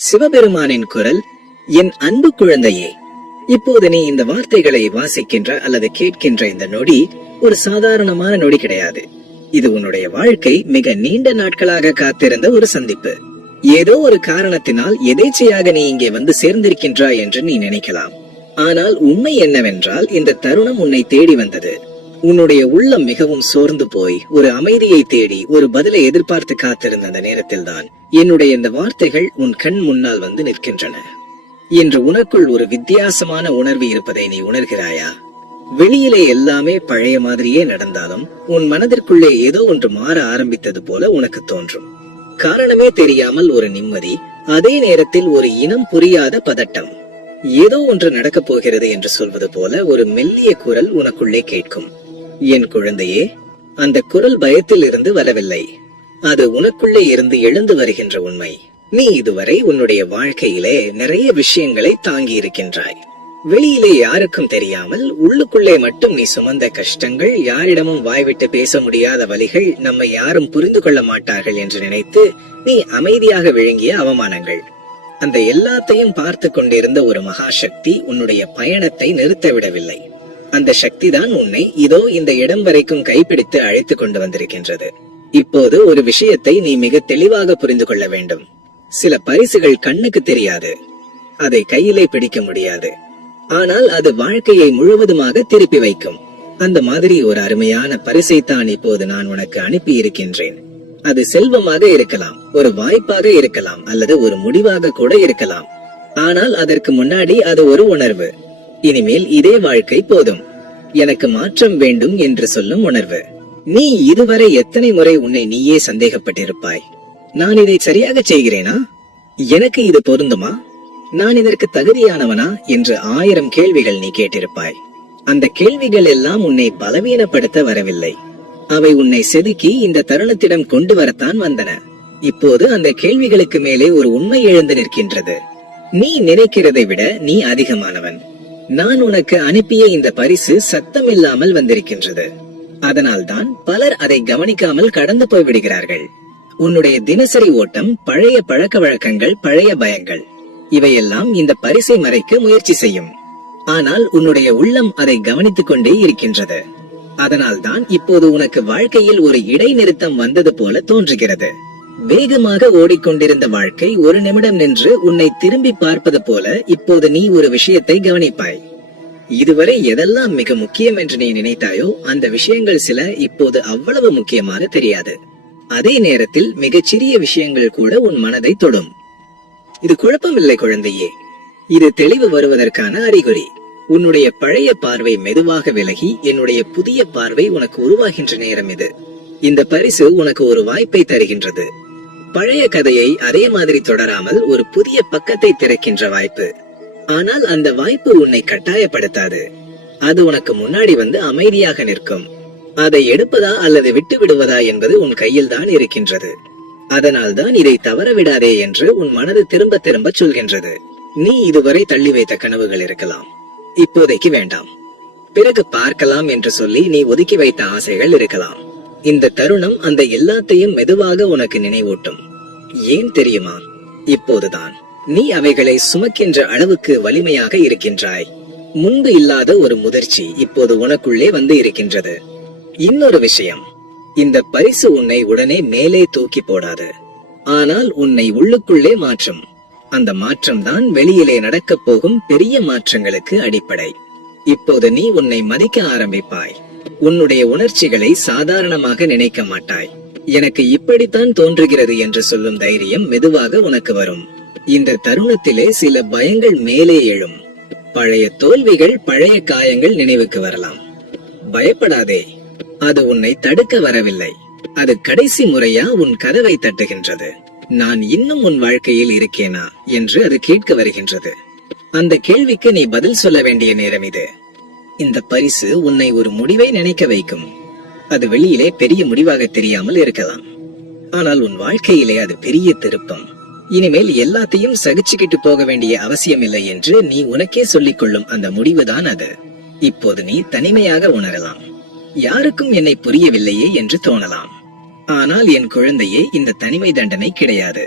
சிவபெருமானின் குரல், என் அன்பு குழந்தையே. இப்போது நீ இந்த வார்த்தைகளை வாசிக்கின்ற அல்லது கேட்கின்ற இந்த நொடி ஒரு சாதாரணமான நொடி கிடையாது. இது உன்னுடைய வாழ்க்கை மிக நீண்ட நாட்களாக காத்திருந்த ஒரு சந்திப்பு. ஏதோ ஒரு காரணத்தினால் எதேச்சையாக நீ இங்கே வந்து சேர்ந்திருக்கின்றாய் என்று நீ நினைக்கலாம். ஆனால் உண்மை என்னவென்றால், இந்த தருணம் உன்னை தேடி வந்தது. உன்னுடைய உள்ளம் மிகவும் சோர்ந்து போய் ஒரு அமைதியை தேடி ஒரு பதிலை எதிர்பார்த்து காத்திருந்த அந்த நேரத்தில்தான் என்னுடைய இந்த வார்த்தைகள் உன் கண் முன்னால் வந்து நிற்கின்றன. இன்று உனக்குள் ஒரு வித்தியாசமான உணர்வு இருப்பதை நீ உணர்கிறாயா? வெளியிலே எல்லாமே பழைய மாதிரியே நடந்தாலும் உன் மனதிற்குள்ளே ஏதோ ஒன்று மாற ஆரம்பித்தது போல உனக்கு தோன்றும். காரணமே தெரியாமல் ஒரு நிம்மதி, அதே நேரத்தில் ஒரு இனம் புரியாத பதட்டம். ஏதோ ஒன்று நடக்கப் போகிறது என்று சொல்வது போல ஒரு மெல்லிய குரல் உனக்குள்ளே கேட்கும். என் குழந்தையே, அந்த குரல் பயத்தில் இருந்து வரவில்லை. அது உனக்குள்ளே இருந்து எழுந்து வருகின்ற உண்மை. நீ இதுவரை உன்னுடைய வாழ்க்கையிலே நிறைய விஷயங்களை தாங்கி இருக்கின்றாய். வெளியிலே யாருக்கும் தெரியாமல் உள்ளுக்குள்ளே மட்டும் நீ சுமந்த கஷ்டங்கள், யாரிடமும் வாய்விட்டு பேச முடியாத வலிகள், நம்மை யாரும் புரிந்து கொள்ள மாட்டார்கள் என்று நினைத்து நீ அமைதியாக விழுங்கிய அவமானங்கள், அந்த எல்லாத்தையும் பார்த்து கொண்டிருந்த ஒரு மகாசக்தி உன்னுடைய பயணத்தை நிறுத்த விடவில்லை. அந்த சக்தி தான் உன்னை இதோ இந்த இடம் வரைக்கும் கைப்பிடித்து அழைத்து கொண்டு வந்திருக்கின்றது. இப்போது ஒரு விஷயத்தை நீ மிக தெளிவாக புரிந்து கொள்ள வேண்டும். சில பரிசுகள் கண்ணுக்கு தெரியாது, அதை கையிலே பிடிக்க முடியாது, ஆனால் அது வாழ்க்கையை முழுவதுமாக திருப்பி வைக்கும். அந்த மாதிரி ஒரு அருமையான பரிசைத்தான் இப்போது நான் உனக்கு அனுப்பி இருக்கின்றேன். அது செல்வமாக இருக்கலாம், ஒரு வாய்ப்பாக இருக்கலாம், அல்லது ஒரு முடிவாக கூட இருக்கலாம். ஆனால் அதற்கு முன்னாடி அது ஒரு உணர்வு. இனிமேல் இதே வாழ்க்கை போதும், எனக்கு மாற்றம் வேண்டும் என்று சொல்லும் உணர்வு. நீ இதுவரை எத்தனை முறை உன்னை நீயே சந்தேகப்பட்டிருப்பாய். நான் இதை சரியாக செய்கிறேனா? எனக்கு இது பொருந்துமா? நான் இதற்கு தகுதியானவனா என்று 1000 கேள்விகள் நீ கேட்டிருப்பாய். அந்த கேள்விகள் எல்லாம் உன்னை பலவீனப்படுத்த வரவில்லை. அவை உன்னை செதுக்கி இந்த தருணத்திடம் கொண்டு வரத்தான் வந்தன. இப்போது அந்த கேள்விகளுக்கு மேலே ஒரு உண்மை எழுந்து நிற்கின்றது. நீ நினைக்கிறதை விட நீ அதிகமானவன். நான் உனக்கு அனுப்பிய இந்த பரிசு சத்தம் இல்லாமல் வந்திருக்கின்றது. அதனால்தான் பலர் அதை கவனிக்காமல் கடந்து போய்விடுகிறார்கள். உன்னுடைய தினசரி ஓட்டம், பழைய பழக்க வழக்கங்கள், பழைய பயங்கள், இவையெல்லாம் இந்த பரிசை மறைக்க முயற்சி செய்யும். ஆனால் உன்னுடைய உள்ளம் அதை கவனித்துக் கொண்டே இருக்கின்றது. அதனால்தான் இப்போது உனக்கு வாழ்க்கையில் ஒரு இடைநிறுத்தம் வந்தது போல தோன்றுகிறது. வேகமாக ஓடிக்கொண்டிருந்த வாழ்க்கை ஒரு நிமிடம் நின்று உன்னை திரும்பி பார்ப்பது போல இப்போது நீ ஒரு விஷயத்தை கவனிப்பாய். இதுவரை எதெல்லாம் மிக முக்கியம் என்று நீ நினைத்தாயோ அந்த விஷயங்கள் சில இப்போது அவ்வளவு முக்கியமாக தெரியாது. அதே நேரத்தில் மிகச்சிறிய விஷயங்கள் கூட உன் மனதை தொடும். இது குழப்பமில்லை குழந்தையே, இது தெளிவு வருவதற்கான அறிகுறி. உன்னுடைய பழைய பார்வை மெதுவாக விலகி என்னுடைய புதிய பார்வை உனக்கு உருவாகின்ற நேரம் இது. இந்த பரிசு உனக்கு ஒரு வாய்ப்பை தருகின்றது. பழைய கதையை அதே மாதிரி தொடராமல் ஒரு புதிய பக்கத்தை திறக்கின்ற வாய்ப்பு. ஆனால் அந்த வாய்ப்பு உன்னை கட்டாயப்படுத்தாது. அது உனக்கு முன்னாடி வந்து அமைதியாக நிற்கும். அதை எடுப்பதா அல்லது விட்டு விடுவதா என்பது உன் கையில் தான் இருக்கின்றது. அதனால்தான் இதை தவற விடாதே என்று உன் மனது திரும்ப திரும்ப சொல்கின்றது. நீ இதுவரை தள்ளி வைத்த கனவுகள் இருக்கலாம், இப்போதைக்கு வேண்டாம், பிறகு பார்க்கலாம் என்று சொல்லி நீ ஒதுக்கி வைத்த ஆசைகள் இருக்கலாம். இந்த தருணம் அந்த எல்லாத்தையும் மெதுவாக உனக்கு நினைவூட்டும். ஏன் தெரியுமா? இப்போதுதான் நீ அவைகளை சுமக்கின்ற அளவுக்கு வலிமையாக இருக்கின்றாய். முன்பு இல்லாத ஒரு முதிர்ச்சி இப்போது உனக்குள்ளே வந்து இருக்கின்றது. இன்னொரு விஷயம், இந்த பரிசு உன்னை உடனே மேலே தூக்கி போடாது, ஆனால் உன்னை உள்ளுக்குள்ளே மாற்றும். அந்த மாற்றம் தான் வெளியிலே நடக்கப் போகும் பெரிய மாற்றங்களுக்கு அடிப்படை. இப்போது நீ உன்னை மதிக்க ஆரம்பிப்பாய். உன்னுடைய உணர்ச்சிகளை சாதாரணமாக நினைக்க மாட்டாய். எனக்கு இப்படித்தான் தோன்றுகிறது என்று சொல்லும் தைரியம் மெதுவாக உனக்கு வரும். இந்த தருணத்திலே சில பயங்கள் மேலே எழும். பழைய தோல்விகள், பழைய காயங்கள் நினைவுக்கு வரலாம். பயப்படாதே, அது உன்னை தடுக்க வரவில்லை. அது கடைசி முறையா உன் கதவை தட்டுகின்றது. நான் இன்னும் உன் வாழ்க்கையில் இருக்கேனா என்று அது கேட்க வருகின்றது. அந்த கேள்விக்கு நீ பதில் சொல்ல வேண்டிய நேரம் இது. இந்த பரிசு உன்னை ஒரு முடிவை நினைக்க வைக்கும். அது வெளியிலே பெரிய முடிவாக தெரியாமல் இருக்கலாம், ஆனால் உன் வாழ்க்கையிலே அது பெரிய திருப்பம். இனிமேல் எல்லாத்தையும் சகிச்சுக்கிட்டு போக வேண்டிய அவசியம் இல்லை என்று நீ உனக்கே சொல்லிக் கொள்ளும் அந்த முடிவுதான் அது. இப்போது நீ தனிமையாக உணரலாம். யாருக்கும் என்னை புரியவில்லையே என்று தோணலாம். ஆனால் என் குழந்தையே, இந்த தனிமை தண்டனை கிடையாது.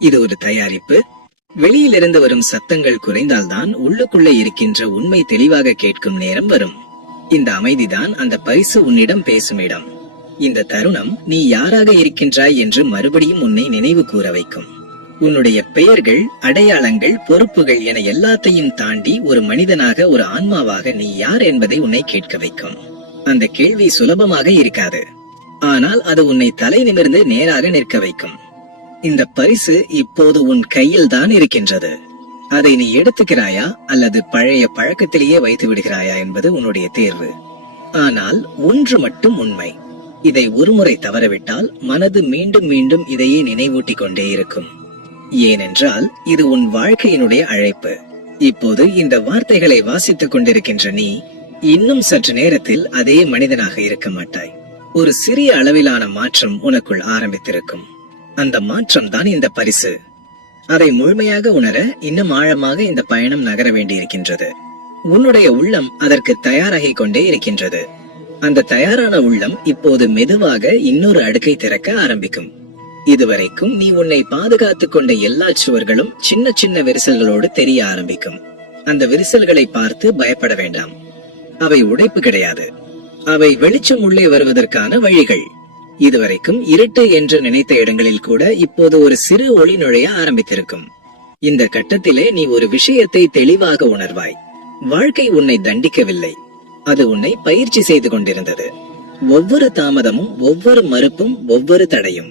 இது ஒரு தயாரிப்பு. வெளியிலிருந்து வரும் சத்தங்கள் குறைந்தால்தான் உள்ளுக்குள்ளே இருக்கின்ற உண்மை தெளிவாக கேட்கும் நேரம் வரும். இந்த அமைதிதான் அந்த பரிசு உன்னிடம் பேசும் இடம். இந்த தருணம் நீ யாராக இருக்கின்றாய் என்று மறுபடியும் உன்னை நினைவு கூற வைக்கும். உன்னுடைய பெயர்கள், அடையாளங்கள், பொறுப்புகள் என எல்லாத்தையும் தாண்டி ஒரு மனிதனாக, ஒரு ஆன்மாவாக நீ யார் என்பதை உன்னை கேட்க வைக்கும். அந்த கேள்வி சுலபமாக இருக்காது. ஆனால் அது உன்னை தலை நிமிர்ந்து நேராக நிற்க வைக்கும். இந்த பரிசு இப்போது உன் கையில் தான் இருக்கின்றது. அதை நீ எடுத்துக்கிறாயா அல்லது பழைய பழக்கத்திலேயே வைத்து விடுகிறாயா என்பது உன்னுடைய தேர்வு. ஆனால் ஒன்று மட்டும் உண்மை, இதை ஒருமுறை தவறவிட்டால் மனது மீண்டும் மீண்டும் இதையே நினைவூட்டிக் கொண்டே இருக்கும். ஏனென்றால் இது உன் வாழ்க்கையினுடைய அழைப்பு. இப்போது இந்த வார்த்தைகளை வாசித்துக் கொண்டிருக்கின்ற நீ இன்னும் சற்று நேரத்தில் அதே மனிதனாக இருக்க மாட்டாய். ஒரு சிறிய அளவிலான மாற்றம் உனக்குள் ஆரம்பித்திருக்கும். அந்த மாற்றம் தான் இந்த பரிசு. அதை முழுமையாக உணர இன்னும் ஆழமாக இந்த பயணம் நகர வேண்டியிருக்கின்றது. உன்னுடைய உள்ளம் அதற்கு தயாராகிக் கொண்டே இருக்கின்றது. அந்த தயாரான உள்ளம் இப்போது மெதுவாக இன்னொரு அடுக்கை திறக்க ஆரம்பிக்கும். இதுவரைக்கும் நீ உன்னை பாதுகாத்துக் கொண்ட எல்லா சுவர்களும் சின்ன சின்ன விரிசல்களோடு தெரிய ஆரம்பிக்கும். அந்த விரிசல்களை பார்த்து பயப்பட வேண்டாம். அவை உடைப்பு கிடையாது. அவை வெளிச்சம் உள்ளே வருவதற்கான வழிகள். இதுவரைக்கும் இருட்டு என்று நினைத்த இடங்களில் கூட இப்போது ஒரு சிறு ஒளி நுழைய ஆரம்பித்திருக்கும். இந்த கட்டத்திலே நீ ஒரு விஷயத்தை தெளிவாக உணர்வாய். வாழ்க்கை உன்னை தண்டிக்கவில்லை, அது உன்னை பயிற்சி செய்து கொண்டிருந்தது. ஒவ்வொரு தாமதமும், ஒவ்வொரு மறுப்பும், ஒவ்வொரு தடையும்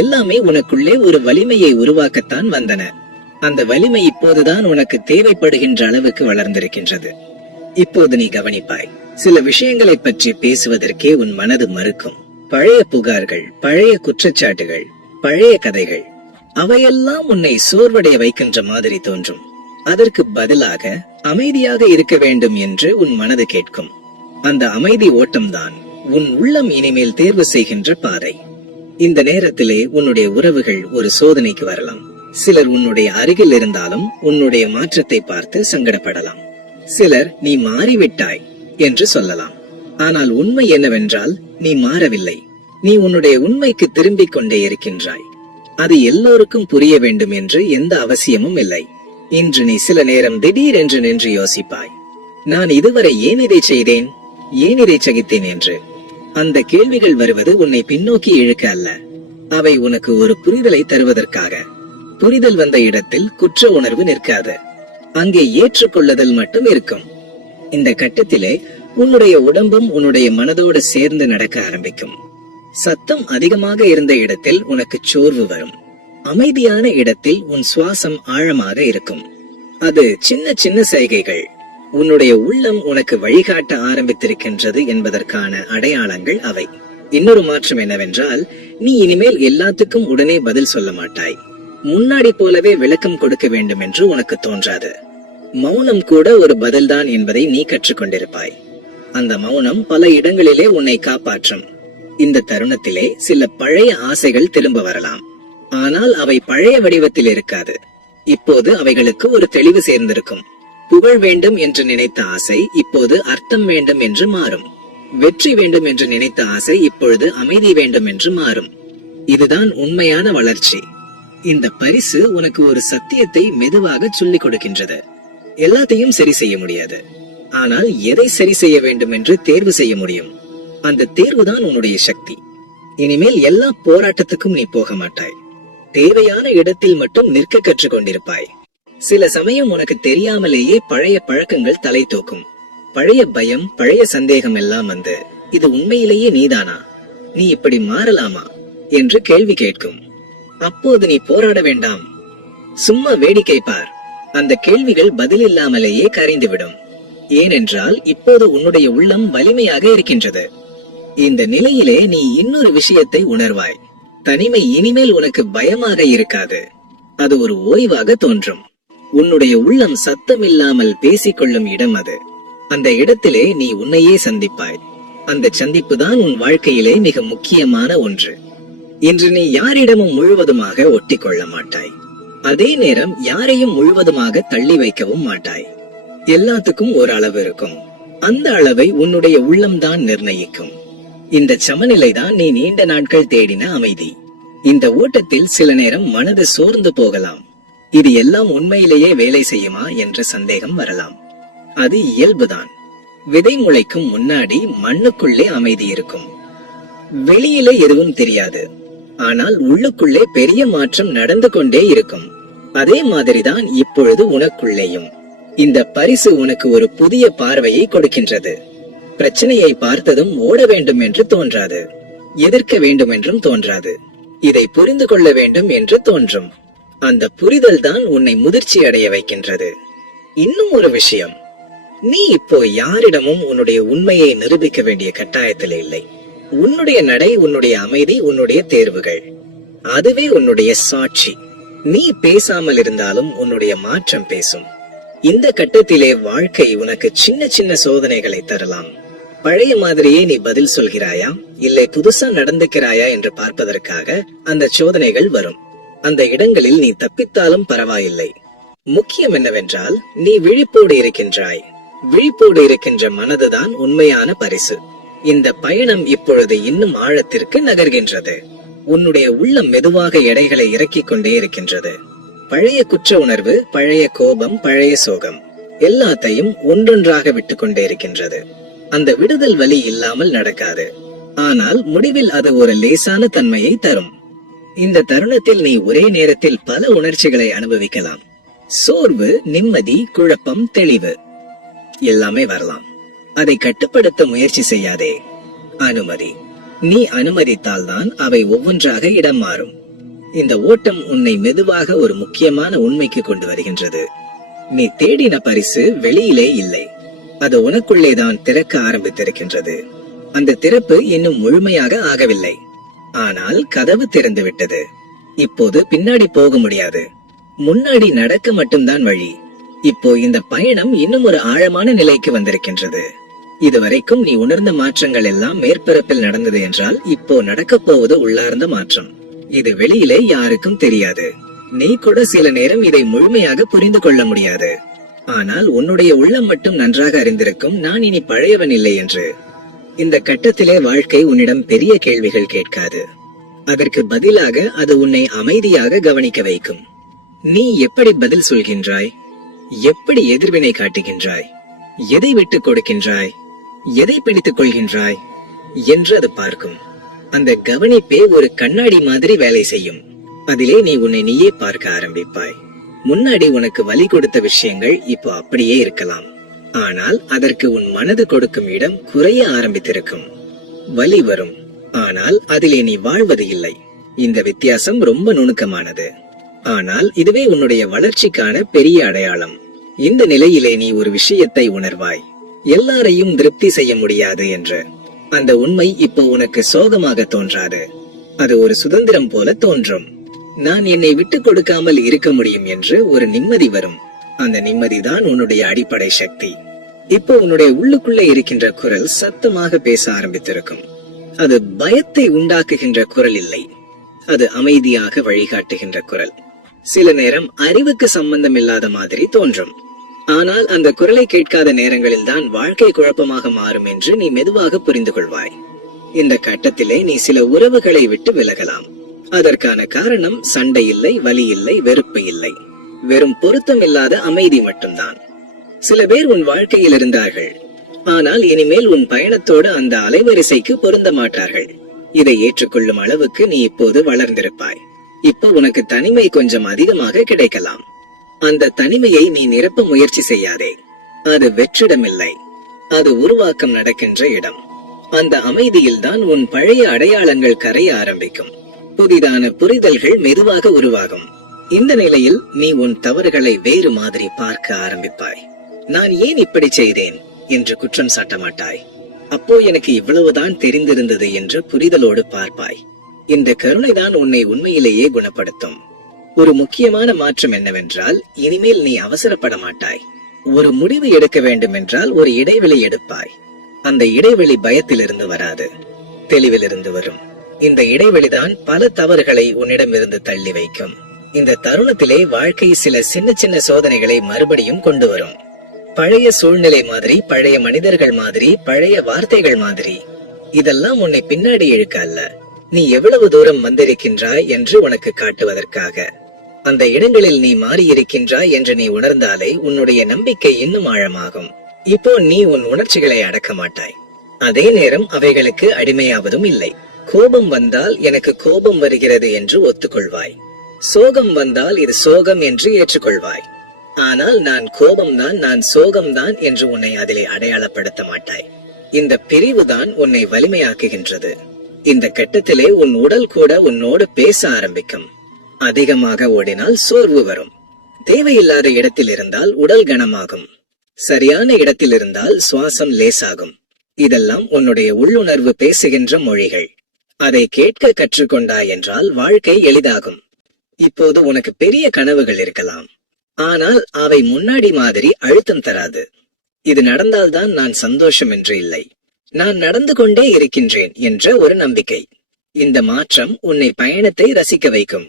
எல்லாமே உனக்குள்ளே ஒரு வலிமையை உருவாக்கத்தான் வந்தன. அந்த வலிமை இப்போதுதான் உனக்கு தேவைப்படுகின்ற அளவுக்கு வளர்ந்திருக்கின்றது. இப்போது நீ கவனிப்பாய், சில விஷயங்களை பற்றி பேசுவதற்கே உன் மனது மறுக்கும். பழைய புகார்கள், பழைய குற்றச்சாட்டுகள், பழைய கதைகள், அவையெல்லாம் உன்னை சோர்வடைய வைக்கின்ற மாதிரி தோன்றும். அதற்கு பதிலாக அமைதியாக இருக்க வேண்டும் என்று உன் மனது கேட்கும். அந்த அமைதி ஓட்டம்தான் உன் உள்ளம் இனிமேல் தேர்வு செய்கின்ற பாதை. இந்த நேரத்திலே உன்னுடைய உறவுகள் ஒரு சோதனைக்கு வரலாம். சிலர் உன்னுடைய அருகில் இருந்தாலும் உன்னுடைய மாற்றத்தை பார்த்து சங்கடப்படலாம். சிலர் நீ மாறிவிட்டாய் என்று சொல்லலாம். ஆனால் உண்மை என்னவென்றால் நீ மாறவில்லை. நீ உன்னுடைய உண்மைக்கு திரும்பிக் கொண்டே இருக்கின்றாய். அது எல்லோருக்கும் புரிய வேண்டும் என்று எந்த அவசியமும் இல்லை. இன்று நீ சில நேரம் திடீரென்று நின்று யோசிப்பாய், நான் இதுவரை ஏன் இதை செய்தேன், ஏன் இதை சகித்தேன் என்று. அந்த கேள்விகள் வருவது உன்னை பின்னோக்கி இழுக்க அல்ல, அவை உனக்கு ஒரு புரிதலை தருவதற்காக. புரிதல் வந்த இடத்தில் குற்ற உணர்வு நிற்காது, அங்கே ஏற்றுக்கொள்ளுதல் மட்டும் இருக்கும். இந்த கட்டத்திலே உன்னுடைய உடம்பும் உன்னுடைய மனதோடு சேர்ந்து நடக்க ஆரம்பிக்கும். சத்தம் அதிகமாக இருந்த இடத்தில் உனக்கு சோர்வு வரும். அமைதியான இடத்தில் உன் சுவாசம் ஆழமாக இருக்கும். அது சின்ன சின்ன செய்கைகள். உன்னுடைய உள்ளம் உனக்கு வழிகாட்ட ஆரம்பித்திருக்கின்றது என்பதற்கான அடையாளங்கள் அவை. இன்னொரு மாற்றம் என்னவென்றால், நீ இனிமேல் எல்லாத்துக்கும் உடனே பதில் சொல்ல மாட்டாய். முன்னாடி போலவே விளக்கம் கொடுக்க வேண்டும் என்று உனக்கு தோன்றாது. மௌனம் கூட ஒரு பதில்தான் என்பதை நீ கற்றுக்கொண்டிருப்பாய். அந்த மௌனம் பல இடங்களிலே உன்னை காப்பாற்றும். இந்த தருணத்திலே சில பழைய ஆசைகள் திரும்ப வரலாம். ஆனால் அவை பழைய வடிவத்தில் இருக்காது. இப்போது அவைகளுக்கு ஒரு தெளிவு சேர்ந்திருக்கும். புகழ் வேண்டும் என்று நினைத்த ஆசை இப்போது அர்த்தம் வேண்டும் என்று மாறும். வெற்றி வேண்டும் என்று நினைத்த ஆசை இப்பொழுது அமைதி வேண்டும் என்று மாறும். இதுதான் உண்மையான வளர்ச்சி. இந்த பரிசு உனக்கு ஒரு சத்தியத்தை மெதுவாக சொல்லிக் கொடுக்கின்றது. எல்லாத்தையும் சரி செய்ய முடியாது, ஆனால் எதை சரி செய்ய வேண்டும் என்று தேர்வு செய்ய முடியும். அந்த தேர்வுதான் உன்னுடைய சக்தி. இனிமேல் எல்லா போராட்டத்துக்கும் நீ போக மாட்டாய். தேவையான இடத்தில் மட்டும் நிற்க கற்றுக் கொண்டிருப்பாய். சில சமயம் உனக்கு தெரியாமலேயே பழைய பழக்கங்கள் தலை தூக்கும். பழைய பயம், பழைய சந்தேகம் எல்லாம் வந்து, இது உண்மையிலேயே நீதானா, நீ இப்படி மாறலாமா என்று கேள்வி கேட்கும். அப்போது நீ போராட வேண்டாம், சும்மா வேடிக்கை பார். அந்த கேள்விகள் பதில் இல்லாமலேயே கரைந்துவிடும். ஏனென்றால் இப்போது உன்னுடைய உள்ளம் வலிமையாக இருக்கின்றது. இந்த நிலையிலே நீ இன்னொரு விஷயத்தை உணர்வாய். தனிமை இனிமேல் உனக்கு பயமாக இருக்காது, அது ஒரு ஓய்வாக தோன்றும். உன்னுடைய உள்ளம் சத்தம் இல்லாமல் பேசிக்கொள்ளும் இடம் அது. அந்த இடத்திலே நீ உன்னையே சந்திப்பாய். அந்த சந்திப்பு தான் உன் வாழ்க்கையிலே மிக முக்கியமான ஒன்று. இன்று நீ யாரிடமும் முழுவதுமாக ஒட்டி கொள்ள மாட்டாய். அதே நேரம் யாரையும் முழுவதுமாக தள்ளி வைக்கவும் மாட்டாய். எல்லாத்துக்கும் ஒரு அளவு இருக்கும். அந்த அளவை உன்னுடைய உள்ளம்தான் நிர்ணயிக்கும். இந்த சமநிலைதான் நீ நீண்ட நாட்கள் தேடின அமைதி. இந்த ஓட்டத்தில் சில நேரம் மனது சோர்ந்து போகலாம். இது எல்லாம் உண்மையிலேயே வேலை செய்யுமா என்ற சந்தேகம் வரலாம். அது இயல்புதான். விதை முளைக்கும் முன்னாடி மண்ணுக்குள்ளே அமைதி இருக்கும். வெளியிலே எதுவும் தெரியாது, ஆனால் உள்ளுக்குள்ளே பெரிய மாற்றம் நடந்து கொண்டே இருக்கும். அதே மாதிரிதான் இப்பொழுது உனக்குள்ளேயும். இந்த பரிசு உனக்கு ஒரு புதிய பார்வையை கொடுக்கின்றது. பிரச்சனையை பார்த்ததும் ஓட வேண்டும் என்று தோன்றாது, எதிர்க்க வேண்டும் என்றும் தோன்றாது. இதை புரிந்து கொள்ள வேண்டும் என்று தோன்றும். அந்த புரிதல் தான் உன்னை முதிர்ச்சி அடைய வைக்கின்றது. இன்னும் ஒரு விஷயம், நீ இப்போ யாரிடமும் உன்னுடைய உண்மையை நிரூபிக்க வேண்டிய கட்டாயத்தில் இல்லை. உன்னுடைய நடை, உன்னுடைய அமைதி, உன்னுடைய தேர்வுகள், அதுவே உன்னுடைய சாட்சி. நீ பேசாமல் இருந்தாலும் உன்னுடைய மாற்றம் பேசும். இந்த கட்டத்திலே வாழ்க்கை உனக்கு சின்ன சின்ன சோதனைகளை தரலாம். பழைய மாதிரியே நீ பதில் சொல்கிறாயா, இல்லை புதுசா நடந்துக்கிறாயா என்று பார்ப்பதற்காக அந்த சோதனைகள் வரும். அந்த இடங்களில் நீ தப்பித்தாலும் பரவாயில்லை. முக்கியம் என்னவென்றால், நீ விழிப்போடு இருக்கின்றாய். விழிப்போடு இருக்கின்ற மனதுதான் உண்மையான பரிசு. இந்த பயணம் இப்பொழுது இன்னும் ஆழத்திற்கு நகர்கின்றது. உன்னுடைய உள்ளம் மெதுவாக எடைகளை இறக்கிக் கொண்டே இருக்கின்றது. பழைய குற்ற உணர்வு, பழைய கோபம், பழைய சோகம் எல்லாத்தையும் ஒன்றொன்றாக விட்டு கொண்டே இருக்கின்றது. அந்த விடுதல் வலி இல்லாமல் நடக்காது, ஆனால் முடிவில் அது ஒரு லேசான தன்மையை தரும். இந்த தருணத்தில் நீ ஒரே நேரத்தில் பல உணர்ச்சிகளை அனுபவிக்கலாம். சோர்வு, நிம்மதி, குழப்பம், தெளிவு எல்லாமே வரலாம். அதை கட்டுப்படுத்த முயற்சி செய்யாதே. அனுமதி. நீ அனுமதித்தால் தான் அவை ஒவ்வொன்றாக இடம் மாறும். இந்த ஓட்டம் உன்னை மெதுவாக ஒரு முக்கியமான உண்மைக்கு கொண்டு வருகின்றது. நீ தேடின பரிசு வெளியிலே இல்லை, அது உனக்குள்ளேதான் திறக்க ஆரம்பித்திருக்கின்றது. அந்த திறப்பு இன்னும் முழுமையாக ஆகவில்லை, ஆனால் கதவு திறந்து விட்டது. இப்போது பின்னாடி போக முடியாது, முன்னாடி நடக்க மட்டும்தான் வழி. இப்போ இந்த பயணம் இன்னும் ஒரு ஆழமான நிலைக்கு வந்திருக்கின்றது. இதுவரைக்கும் நீ உணர்ந்த மாற்றங்கள் எல்லாம் மேற்பரப்பில் நடந்தது என்றால், இப்போ நடக்கப் போவது உள்ளார்ந்த மாற்றம். இது வெளியிலே யாருக்கும் தெரியாது. நீ கூட சில நேரம் இதை முழுமையாக புரிந்து கொள்ள முடியாது. ஆனால் உன்னுடைய உள்ளம் மட்டும் நன்றாக அறிந்திருக்கும், நான் இனி பழையவன் இல்லை என்று. இந்த கட்டத்திலே வாழ்க்கை உன்னிடம் பெரிய கேள்விகள் கேட்காது. அதற்கு பதிலாக அது உன்னை அமைதியாக கவனிக்க வைக்கும். நீ எப்படி பதில் சொல்கின்றாய், எப்படி எதிர்வினை காட்டுகின்றாய், எதை விட்டு கொடுக்கின்றாய், எதை பிடித்துக் கொள்கின்றாய் என்று அது பார்க்கும். அந்த கவனிப்பே ஒரு கண்ணாடி மாதிரி வேலை செய்யும். அதிலே நீ உன்னை நீயே பார்க்க ஆரம்பிப்பாய். முன்னாடி உனக்கு வலி கொடுத்த விஷயங்கள் இப்போ அப்படியே இருக்கலாம், ஆனால் அதற்கு உன் மனது கொடுக்கும் இடம் குறைய ஆரம்பித்திருக்கும். வலி வரும், ஆனால் அதிலே நீ வாழ்வது இல்லை. இந்த வித்தியாசம் ரொம்ப நுணுக்கமானது, ஆனால் இதுவே உன்னுடைய வளர்ச்சிக்கான பெரிய அடையாளம். இந்த நிலையிலே நீ ஒரு விஷயத்தை உணர்வாய், எல்லாரையும் திருப்தி செய்ய முடியாது என்று. அந்த உண்மை இப்போ உனக்கு சோகமாக தோன்றாது, அது ஒரு சுதந்திரம் போல தோன்றும். நான் என்னை விட்டு கொடுக்காமல் இருக்க முடியும் என்று ஒரு நிம்மதி வரும். அந்த நிம்மதிதான் உன்னுடைய அடிப்படை சக்தி. இப்போ உன்னுடைய உள்ளுக்குள்ளே இருக்கின்ற குரல் சத்தமாக பேச ஆரம்பித்திருக்கும். அது பயத்தை உண்டாக்குகின்ற குரல் இல்லை, அது அமைதியாக வழிகாட்டுகின்ற குரல். சில நேரம் அறிவுக்கு சம்பந்தம் இல்லாத மாதிரி தோன்றும், ஆனால் அந்த குரலை கேட்காத நேரங்களில் தான் வாழ்க்கை குழப்பமாக மாறும் என்று நீ மெதுவாக புரிந்து கொள்வாய். இந்த கட்டத்திலே நீ சில உறவுகளை விட்டு விலகலாம். அதற்கான காரணம் சண்டை இல்லை, வலி இல்லை, வெறுப்பு இல்லை, வெறும் பொருத்தம் இல்லாத அமைதி மட்டும்தான். சில பேர் உன் வாழ்க்கையில் இருந்தார்கள், ஆனால் இனிமேல் உன் பயணத்தோடு அந்த அலைவரிசைக்கு பொருந்த மாட்டார்கள். இதை ஏற்றுக்கொள்ளும் அளவுக்கு நீ இப்போது வளர்ந்திருப்பாய். இப்போ உனக்கு தனிமை கொஞ்சம் அதிகமாக கிடைக்கலாம். அந்த தனிமையை நீ நிரப்ப முயற்சி செய்யாதே. அது வெற்றிடமில்லை, அது உருவாக்கம் நடக்கின்ற இடம். அந்த அமைதியில் தான் உன் பழைய அடையாளங்கள் கரைய ஆரம்பிக்கும். புதிதான புரிதல்கள் மெதுவாக உருவாகும். இந்த நிலையில் நீ உன் தவறுகளை வேறு மாதிரி பார்க்க ஆரம்பிப்பாய். நான் ஏன் இப்படி செய்தேன் என்று குற்றம் சாட்ட மாட்டாய். அப்போ எனக்கு இவ்வளவுதான் தெரிந்திருந்தது என்று புரிதலோடு பார்ப்பாய். இந்த கருணைதான் உன்னை உண்மையிலேயே குணப்படுத்தும். ஒரு முக்கியமான மாற்றம் என்னவென்றால், இனிமேல் நீ அவசரப்பட மாட்டாய். ஒரு முடிவு எடுக்க வேண்டும் என்றால் ஒரு இடைவெளி எடுப்பாய். அந்த இடைவெளி பயத்திலிருந்து வராது, தெளிவிலிருந்து வரும். இந்த இடைவெளிதான் பல தவறுகளை உன்னிடமிருந்து தள்ளி வைக்கும். இந்த தருணத்திலே வாழ்க்கை சில சின்ன சின்ன சோதனைகளை மறுபடியும் கொண்டு வரும். பழைய சூழ்நிலை மாதிரி, பழைய மனிதர்கள் மாதிரி, பழைய வார்த்தைகள் மாதிரி. இதெல்லாம் உன்னை பின்னாடி இழுக்க அல்ல, நீ எவ்வளவு தூரம் வந்திருக்கின்றாய் என்று உனக்கு காட்டுவதற்காக. அந்த இடங்களில் நீ மாறியிருக்கின்றாய் என்று நீ உணர்ந்தாலே உன்னுடைய நம்பிக்கை இன்னும் ஆழமாகும். இப்போ நீ உன் உணர்ச்சிகளை அடக்க மாட்டாய். அதே நேரம் அவைகளுக்கு அடிமையாவதும் இல்லை. கோபம் வந்தால் எனக்கு கோபம் வருகிறது என்று ஒத்துக்கொள்வாய். சோகம் வந்தால் இது சோகம் என்று ஏற்றுக்கொள்வாய். ஆனால் நான் கோபம்தான், நான் சோகம்தான் என்று உன்னை அதிலே அடையாளப்படுத்த மாட்டாய். இந்த பிரிவுதான் உன்னை வலிமையாக்குகின்றது. இந்த கட்டத்திலே உன் உடல் கூட உன்னோடு பேச ஆரம்பிக்கும். அதிகமாக ஓடினால் சோர்வு வரும். தேவையில்லாத இடத்தில் இருந்தால் உடல் கனமாகும். சரியான இடத்தில் இருந்தால் சுவாசம் லேசாகும். இதெல்லாம் உன்னுடைய உள்ளுணர்வு பேசுகின்ற மொழிகள். அதை கேட்க கற்றுக்கொண்டாய் என்றால் வாழ்க்கை எளிதாகும். இப்போது உனக்கு பெரிய கனவுகள் இருக்கலாம், ஆனால் அவை முன்னாடி மாதிரி அழுத்தம் தராது. இது நடந்தால்தான் நான் சந்தோஷம் என்று இல்லை, நான் நடந்து கொண்டே இருக்கின்றேன் என்ற ஒரு நம்பிக்கை. இந்த மாற்றம் உன்னை பயணத்தை ரசிக்க வைக்கும்.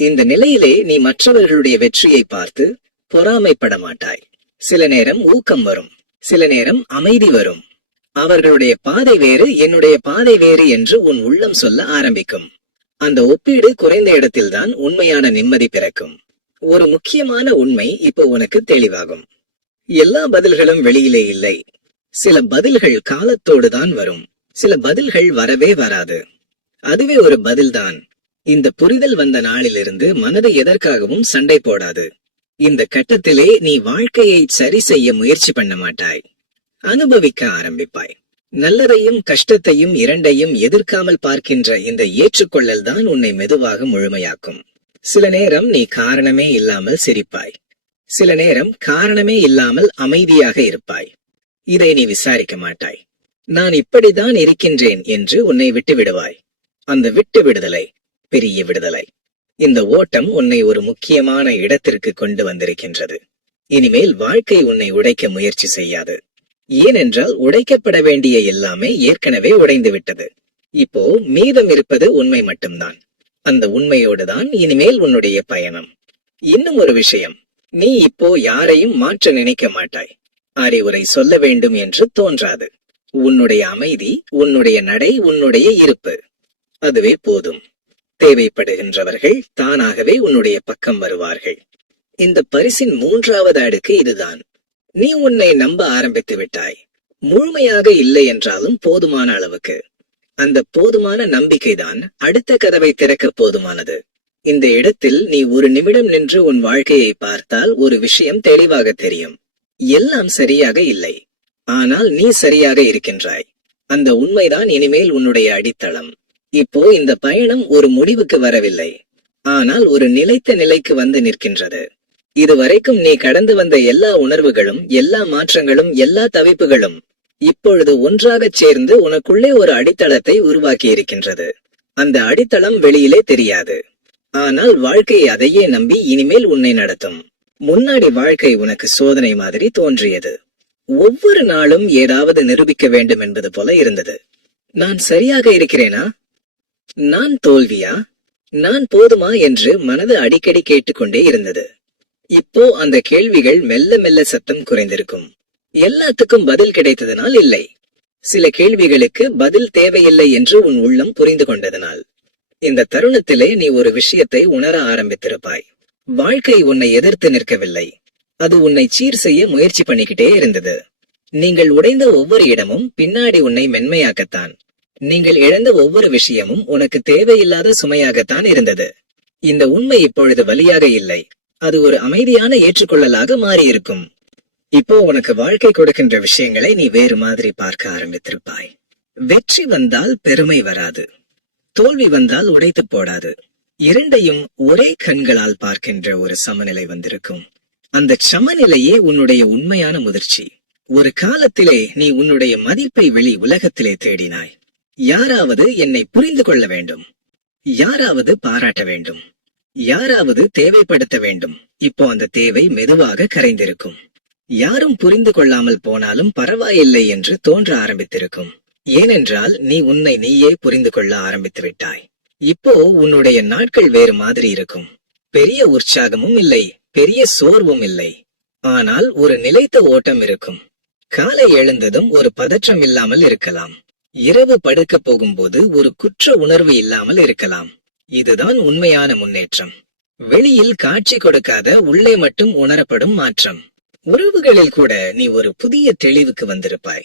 இந்த நிலையிலே நீ மற்றவர்களுடைய வெற்றியை பார்த்து பொறாமைப்பட மாட்டாய். சில நேரம் ஊக்கம் வரும், சில நேரம் அமைதி வரும். அவர்களுடைய பாதை வேறு, என்னுடைய பாதை வேறு என்று உன் உள்ளம் சொல்ல ஆரம்பிக்கும். அந்த ஒப்பீடு குறைந்த இடத்தில்தான் உண்மையான நிம்மதி பிறக்கும். ஒரு முக்கியமான உண்மை இப்போ உனக்கு தெளிவாகும். எல்லா பதில்களும் வெளியிலே இல்லை. சில பதில்கள் காலத்தோடு தான் வரும், சில பதில்கள் வரவே வராது. அதுவே ஒரு பதில்தான். இந்த புரிதல் வந்த நாளிலிருந்து மனது எதற்காகவும் சண்டை போடாது. இந்த கட்டத்திலே நீ வாழ்க்கையை சரி செய்ய முயற்சி பண்ண மாட்டாய், அனுபவிக்க ஆரம்பிப்பாய். நல்லதையும் கஷ்டத்தையும் இரண்டையும் எதிர்க்காமல் பார்க்கின்ற இந்த ஏற்றுக்கொள்ளல் தான் உன்னை மெதுவாக முழுமையாக்கும். சில நேரம் நீ காரணமே இல்லாமல் சிரிப்பாய், சில நேரம் காரணமே இல்லாமல் அமைதியாக இருப்பாய். இதை நீ விசாரிக்க மாட்டாய். நான் இப்படிதான் இருக்கின்றேன் என்று உன்னை விட்டு விடுவாய். அந்த விட்டு விடுதலை பெரிய விடுதலை. இந்த ஓட்டம் உன்னை ஒரு முக்கியமான இடத்திற்கு கொண்டு வந்திருக்கின்றது. இனிமேல் வாழ்க்கை உன்னை உடைக்க முயற்சி செய்யாது. ஏனென்றால் உடைக்கப்பட வேண்டிய எல்லாமே ஏற்கனவே உடைந்து விட்டது. இப்போ மீதம் இருப்பது உண்மை மட்டும்தான். அந்த உண்மையோடுதான் இனிமேல் உன்னுடைய பயணம். இன்னும் ஒரு விஷயம், நீ இப்போ யாரையும் மாற்ற நினைக்க மாட்டாய். அறிவுரை சொல்ல வேண்டும் என்று தோன்றாது. உன்னுடைய அமைதி, உன்னுடைய நடை, உன்னுடைய இருப்பு, அதுவே போதும். தேவைப்படுகின்றவர்கள் தானாகவே உன்னுடைய பக்கம் வருவார்கள். இந்த பரிசின் மூன்றாவது அடுக்கு இதுதான். நீ உன்னை நம்ப ஆரம்பித்து விட்டாய். முழுமையாக இல்லை என்றாலும் போதுமான அளவுக்கு. அந்த போதுமான நம்பிக்கைதான் அடுத்த கதவை திறக்க போதுமானது. இந்த இடத்தில் நீ ஒரு நிமிடம் நின்று உன் வாழ்க்கையை பார்த்தால் ஒரு விஷயம் தெளிவாக தெரியும். எல்லாம் சரியாக இல்லை, ஆனால் நீ சரியாக இருக்கின்றாய். அந்த உண்மைதான் இனிமேல் உன்னுடைய அடித்தளம். இப்போ இந்த பயணம் ஒரு முடிவுக்கு வரவில்லை, ஆனால் ஒரு நிலைத்த நிலைக்கு வந்து நிற்கின்றது. இதுவரைக்கும் நீ கடந்து வந்த எல்லா உணர்வுகளும், எல்லா மாற்றங்களும், எல்லா தவிப்புகளும் இப்பொழுது ஒன்றாகச் சேர்ந்து உனக்குள்ளே ஒரு அடித்தளத்தை உருவாக்கி இருக்கின்றது. அந்த அடித்தளம் வெளியிலே தெரியாது, ஆனால் வாழ்க்கை அதையே நம்பி இனிமேல் உன்னை நடத்தும். முன்னாடி வாழ்க்கை உனக்கு சோதனை மாதிரி தோன்றியது. ஒவ்வொரு நாளும் ஏதாவது நிரூபிக்க வேண்டும் என்பது போல இருந்தது. நான் சரியாக இருக்கிறேனா? நான் தோல்வியா? நான் போதுமா என்று மனது அடிக்கடி கேட்டுக்கொண்டே இருந்தது. இப்போ அந்த கேள்விகள் மெல்ல மெல்ல சத்தம் குறைந்திருக்கும். எல்லாத்துக்கும் பதில் கிடைத்ததனால் இல்லை, சில கேள்விகளுக்கு பதில் தேவையில்லை என்று உன் உள்ளம் புரிந்து கொண்டதனால். இந்த தருணத்திலே நீ ஒரு விஷயத்தை உணர ஆரம்பித்திருப்பாய். வாழ்க்கை உன்னை எதிர்த்து நிற்கவில்லை, அது உன்னை சீர் செய்ய முயற்சி பண்ணிக்கிட்டே இருந்தது. நீங்கள் உடைந்த ஒவ்வொரு இடமும் பின்னாடி உன்னை மென்மையாக்கத்தான். நீங்கள் இழந்த ஒவ்வொரு விஷயமும் உனக்கு தேவையில்லாத சுமையாகத்தான் இருந்தது. இந்த உண்மை இப்பொழுது வலியாக இல்லை, அது ஒரு அமைதியான ஏற்றுக்கொள்ளலாக மாறியிருக்கும். இப்போ உனக்கு வாழ்க்கை கொடுக்கின்ற விஷயங்களை நீ வேறு மாதிரி பார்க்க ஆரம்பித்திருப்பாய். வெற்றி வந்தால் பெருமை வராது, தோல்வி வந்தால் உடைத்து போடாது. இரண்டையும் ஒரே கண்களால் பார்க்கின்ற ஒரு சமநிலை வந்திருக்கும். அந்த சமநிலையே உன்னுடைய உண்மையான முதிர்ச்சி. ஒரு காலத்திலே நீ உன்னுடைய மதிப்பை வெளி உலகத்திலே தேடினாய். யாராவது என்னை புரிந்து கொள்ள வேண்டும், யாராவது பாராட்ட வேண்டும், யாராவது தேவைப்படுத்த வேண்டும். இப்போ அந்த தேவை மெதுவாக கரைந்திருக்கும். யாரும் புரிந்து கொள்ளாமல் போனாலும் பரவாயில்லை என்று தோன்ற ஆரம்பித்திருக்கும். ஏனென்றால் நீ உன்னை நீயே புரிந்து கொள்ள ஆரம்பித்து விட்டாய். இப்போ உன்னுடைய நாட்கள் வேறு மாதிரி இருக்கும். பெரிய உற்சாகமும் இல்லை, பெரிய சோர்வும் இல்லை, ஆனால் ஒரு நிலைத்த ஓட்டம் இருக்கும். காலை எழுந்ததும் ஒரு பதற்றம் இல்லாமல் இருக்கலாம். இரவு படுக்க போகும்போது ஒரு குற்ற உணர்வு இல்லாமல் இருக்கலாம். இதுதான் உண்மையான முன்னேற்றம். வெளியில் காட்சி கொடுக்காத உள்ளே மட்டும் உணரப்படும் மாற்றம். உறவுகளில் கூட நீ ஒரு புதிய தெளிவுக்கு வந்திருப்பாய்.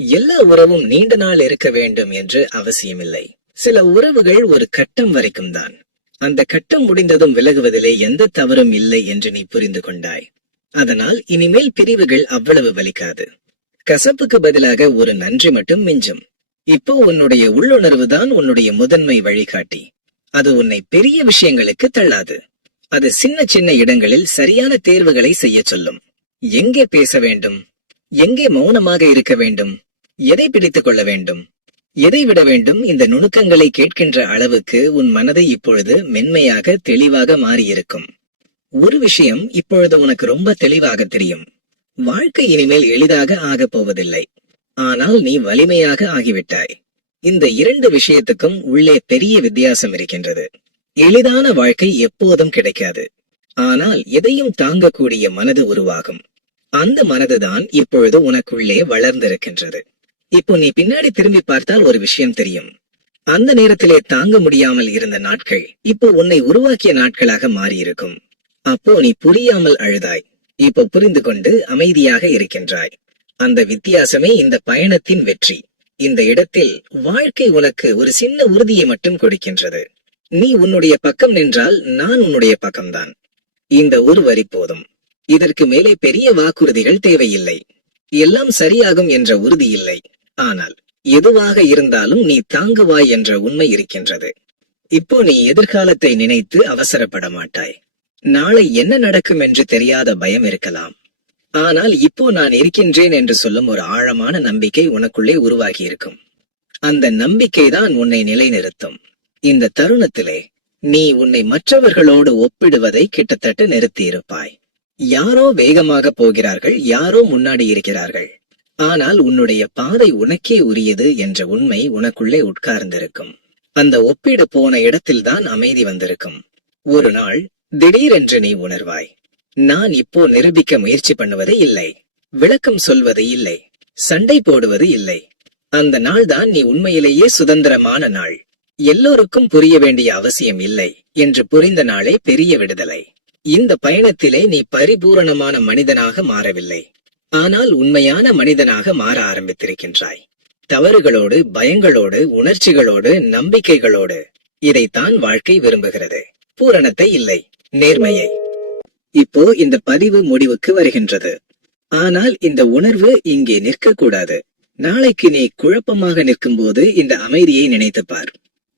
எல்லா உறவும் நீண்ட நாள் இருக்க வேண்டும் என்று அவசியமில்லை. சில உறவுகள் ஒரு கட்டம் வரைக்கும் தான். அந்த கட்டம் முடிந்ததும் விலகுவதிலே எந்த தவறும் இல்லை என்று நீ புரிந்து கொண்டாய். அதனால் இனிமேல் பிரிவுகள் அவ்வளவு வலிக்காது. கசப்புக்கு பதிலாக ஒரு நன்றி மட்டும் மிஞ்சும். இப்போ உன்னுடைய உள்ளுணர்வு தான் உன்னுடைய முதன்மை வழிகாட்டி. அது உன்னை பெரிய விஷயங்களுக்கு தள்ளாது. அது சின்ன சின்ன இடங்களில் சரியான தேர்வுகளை செய்ய சொல்லும். எங்கே பேச வேண்டும், எங்கே மௌனமாக இருக்க வேண்டும், எதை பிடித்துக் கொள்ள வேண்டும், எதை விட வேண்டும், இந்த நுணுக்கங்களை கேட்கின்ற அளவுக்கு உன் மனதை இப்பொழுது மென்மையாக தெளிவாக மாறியிருக்கும். ஒரு விஷயம் இப்பொழுது உனக்கு ரொம்ப தெளிவாக தெரியும். வாழ்க்கை இனிமேல் எளிதாக ஆகப் போவதில்லை. ஆனால் நீ வலிமையாக ஆகிவிட்டாய். இந்த இரண்டு விஷயத்துக்கும் உள்ளே பெரிய வித்தியாசம் இருக்கின்றது. எளிதான வாழ்க்கை எப்போதும் கிடைக்காது. ஆனால் எதையும் தாங்கக்கூடிய மனது உருவாகும். அந்த மனதுதான் இப்பொழுது உனக்குள்ளே வளர்ந்திருக்கின்றது. இப்போ நீ பின்னாடி திரும்பி பார்த்தால் ஒரு விஷயம் தெரியும். அந்த நேரத்திலே தாங்க முடியாமல் இருந்த நாட்கள் இப்போ உன்னை உருவாக்கிய நாட்களாக மாறியிருக்கும். அப்போ நீ புரியாமல் அழுதாய். இப்போ புரிந்து கொண்டு அமைதியாக இருக்கின்றாய். அந்த வித்தியாசமே இந்த பயணத்தின் வெற்றி. இந்த இடத்தில் வாழ்க்கை உனக்கு ஒரு சின்ன உறுதியை மட்டும் கொடுக்கின்றது. நீ உன்னுடைய பக்கம் நின்றால் நான் உன்னுடைய பக்கம்தான். இந்த ஒரு வரி போதும். இதற்கு மேலே பெரிய வாக்குறுதிகள் தேவையில்லை. எல்லாம் சரியாகும் என்ற உறுதி இல்லை. ஆனால் எதுவாக இருந்தாலும் நீ தாங்குவாய் என்ற உண்மை இருக்கின்றது. இப்போ நீ எதிர்காலத்தை நினைத்து அவசரப்பட மாட்டாய். நாளை என்ன நடக்கும் என்று தெரியாத பயம் இருக்கலாம். ஆனால் இப்போ நான் இருக்கின்றேன் என்று சொல்லும் ஒரு ஆழமான நம்பிக்கை உனக்குள்ளே உருவாகி இருக்கும். அந்த நம்பிக்கைதான் உன்னை நிலைநிறுத்தும். இந்த தருணத்திலே நீ உன்னை மற்றவர்களோடு ஒப்பிடுவதை கிட்டத்தட்ட நிறுத்தியிருப்பாய். யாரோ வேகமாக போகிறார்கள், யாரோ முன்னாடி இருக்கிறார்கள். ஆனால் உன்னுடைய பாதை உனக்கே உரியது என்ற உண்மை உனக்குள்ளே உட்கார்ந்திருக்கும். அந்த ஒப்பீடு போன இடத்தில்தான் அமைதி வந்திருக்கும். ஒரு நாள் திடீரென்று நீ உணர்வாய், நான் இப்போ நிரூபிக்க முயற்சி பண்ணுவது இல்லை, விளக்கம் சொல்வது இல்லை, சண்டை போடுவது இல்லை. அந்த நாள் தான் நீ உண்மையிலேயே சுதந்திரமான நாள். எல்லோருக்கும் புரிய வேண்டிய அவசியம் இல்லை என்று புரிந்த நாளே பெரிய விடுதலை. இந்த பயணத்திலே நீ பரிபூரணமான மனிதனாக மாறவில்லை. ஆனால் உண்மையான மனிதனாக மாற ஆரம்பித்திருக்கின்றாய். தவறுகளோடு, பயங்களோடு, உணர்ச்சிகளோடு, நம்பிக்கைகளோடு. இதைத்தான் வாழ்க்கை விரும்புகிறது. பூரணத்தை இல்லை, நேர்மையை. இப்போ இந்த பதிவு முடிவுக்கு வருகின்றது. ஆனால் இந்த உணர்வு இங்கே நிற்கக்கூடாது. நாளைக்கு நீ குழப்பமாக நிற்கும் போது இந்த அமைதியை நினைத்துப்பார்.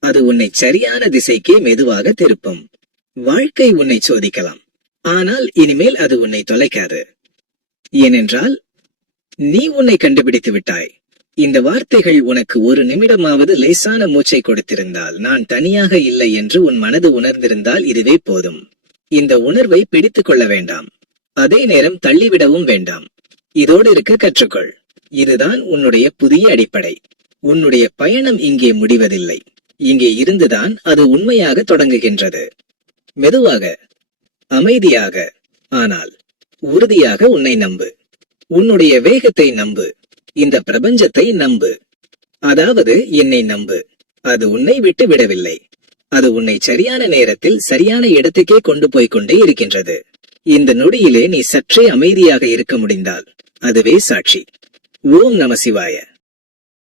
அது உன்னை சரியான திசைக்கு மெதுவாக திருப்பும். வாழ்க்கை உன்னை சோதிக்கலாம். ஆனால் இனிமேல் அது உன்னை தொலைக்காது. ஏனென்றால் நீ உன்னை கண்டுபிடித்து விட்டாய். இந்த வார்த்தைகள் உனக்கு ஒரு நிமிடமாவது லேசான மூச்சை கொடுத்திருந்தால், நான் தனியாக இல்லை என்று உன் மனது உணர்ந்திருந்தால் இதுவே போதும். இந்த உணர்வை பிடித்துக் கொள்ள வேண்டாம். அதே நேரம் தள்ளிவிடவும் வேண்டாம். இதோடு இருக்க கற்றுக்கொள். இதுதான் உன்னுடைய புதிய அடிப்படை. உன்னுடைய பயணம் இங்கே முடிவதில்லை. இங்கே இருந்துதான் அது உண்மையாக தொடங்குகின்றது. மெதுவாக, அமைதியாக, ஆனால் உறுதியாக உன்னை நம்பு. உன்னுடைய வேகத்தை நம்பு. இந்த பிரபஞ்சத்தை நம்பு. அதாவது என்னை நம்பு. அது உன்னை விட்டு விடவில்லை. அது உன்னை சரியான நேரத்தில் சரியான இடத்துக்கே கொண்டு போய் கொண்டே இருக்கின்றது. இந்த நொடியிலே நீ சற்றே அமைதியாக இருக்க முடிந்தால் அதுவே சாட்சி. ஓம் நம சிவாய.